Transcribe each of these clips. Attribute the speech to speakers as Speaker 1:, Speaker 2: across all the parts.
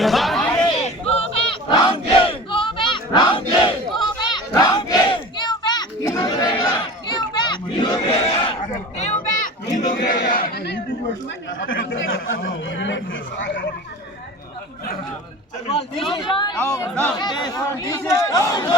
Speaker 1: Oh, is, no, no, this, this is, no, no.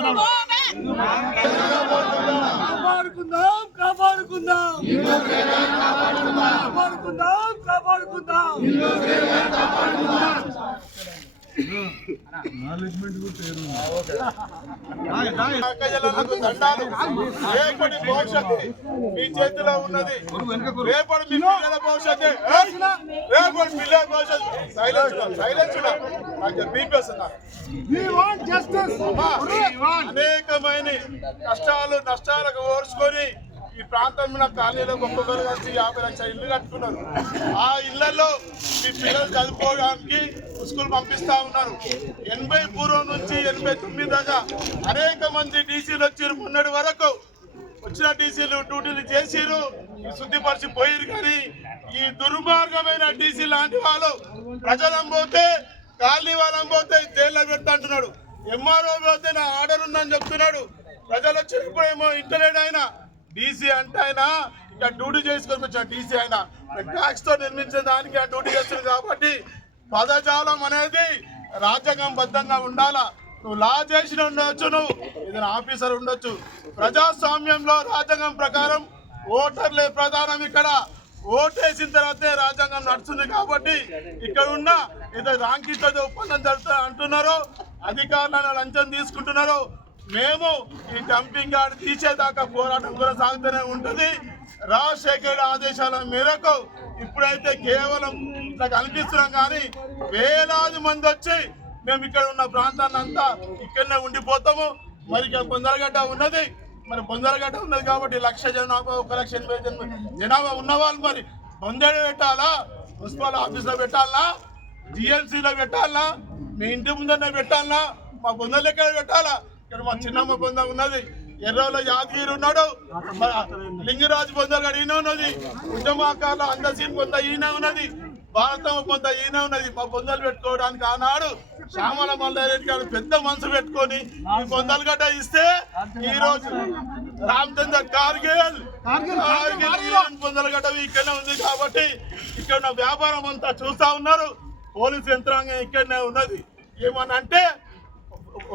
Speaker 2: Go కాపాడుకుందాం కాపాడుకుందాం కాపాడుకుందాం కాపాడుకుందాం.
Speaker 3: రేపటి భవిష్యత్తు మీ చేతిలో ఉన్నది రేపటి మీ పిల్లల భవిష్యత్తు ఏయ్! రేపటి పిల్లల భవిష్యత్తు సైలెన్స్ సైలెన్స్ నాకు బీపీ వస్తున్నా అమ్మా, అనేకమైన కష్టాలు నష్టాలకు ఓర్చుకొని ఈ ప్రాంతం మీద ఖాళీలో ఒక్కొక్కరు కలిసి యాభై లక్షల ఇల్లు కట్టుకున్నారు. ఆ ఇళ్ళలో మీ పిల్లలు చదువుకోవడానికి స్కూల్ పంపిస్తా ఉన్నారు. ఎనభై పూర్వం నుంచి ఎనభై తొమ్మిది దాకా అనేక మంది డీసీలు వచ్చారు. మొన్నటి వరకు వచ్చిన డీసీలు డ్యూటీలు చేసిరు. ఈ శుద్ధిపరిచి పోయిరు కానీ ఈ దుర్మార్గమైన డీసీ లాంటి వాళ్ళు ప్రజలం పోతే కాలనీ వాళ్ళం పోతే జైల్లో పెడతా అంటున్నాడు ఎంఆర్ఓ పోతే నా ఆర్డర్ ఉందని చెప్తున్నాడు. ప్రజలు వచ్చినప్పుడు ఏమో ఇంటర్నెట్ అయినా డీసీ అంటే ఆయన ఇంకా డ్యూటీ చేసుకొని వచ్చాడు డీసీ ఆయన. ట్యాక్స్తో నిర్మించిన దానికి ఆ డ్యూటీ చేస్తుంది కాబట్టి పదజాలం అనేది రాజ్యాంగం బద్ధంగా ఉండాలా? నువ్వు లా చేసిన ఉండొచ్చు నువ్వు ఏదైనా ఆఫీసర్ ఉండొచ్చు. ప్రజాస్వామ్యంలో రాజ్యాంగం ప్రకారం ఓటర్లే ప్రధానం ఇక్కడ. ఓటేసిన తర్వాతే రాజ్యాంగం నడుస్తుంది కాబట్టి ఇక్కడ ఉన్న ఏదో రాంకితో ఒప్పందం జరుగుతా అంటున్నారో. అధికారులను లంచం తీసుకుంటున్నారో. మేము ఈ డంపింగ్ యార్డ్ తీసేదాకా పోరాటం కొనసాగుతూనే ఉంటుంది. రాజశేఖర్ ఆదేశాల మేరకు ఇప్పుడైతే కేవలం ఇట్లా కనిపిస్తున్నాం కానీ వేలాది మంది వచ్చి మేము ఇక్కడ ఉన్న ప్రాంతాన్ని అంతా ఇక్కడనే ఉండిపోతాము. మరి ఇక్కడ ఉన్నది. మరి పొందరగడ్డ ఉన్నది కాబట్టి లక్ష జనాభా ఒక లక్ష ఎనభై జన- జనాభా ఉన్నవాళ్ళు మరి పొందేడ పెట్టాలా? మున్సిపల్ ఆఫీస్లో పెట్టాలా? జిఎల్సీలో పెట్టాలా? మీ ఇంటి ముందరనే పెట్టాలా? మా బొందలు ఎక్కడ పెట్టాలా? ఇక్కడ మా చిన్నమ్మ బొంద ఉన్నది. ఎర్రలో యాదగిరి ఉన్నాడు. లింగరాజు బొందలు ఈయన ఉన్నది. ఉద్యమాకాల అందసీన్ బొంద ఈయన ఉన్నది. భారతమ్మ బొంద ఈయన ఉన్నది. మా బొందలు పెట్టుకోవడానికి ఆనాడు శ్యామల మల్లారెడ్డి గారు పెద్ద మనసు పెట్టుకొని ఈ బొందలు గడ్డ ఇస్తే ఈ రోజు రామచంద్ర కార్గిల్ బొందల గడ్డ ఇక్కడనే ఉంది కాబట్టి ఇక్కడ వ్యాపారం అంతా చూస్తా ఉన్నారు. పోలీస్ యంత్రాంగం ఇక్కడనే ఉన్నది. ఏమని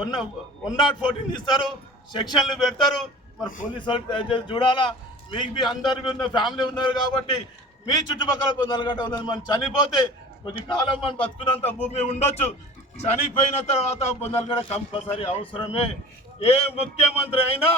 Speaker 3: ఉన్న వన్ వన్ నాట్ ఫోర్టీన్ ఇస్తారు సెక్షన్లు పెడతారు. మరి పోలీసు వాళ్ళు దయచేసి చూడాలా? మీకు మీ అందరు ఉన్న ఫ్యామిలీ ఉన్నారు కాబట్టి మీ చుట్టుపక్కల పొందలగట్ట ఉన్నది మనం చనిపోతే కొద్ది కాలం మనం బతుకున్నంత భూమి ఉండొచ్చు. చనిపోయిన తర్వాత పొందలగడ కంపల్సరీ అవసరమే. ఏ ముఖ్యమంత్రి అయినా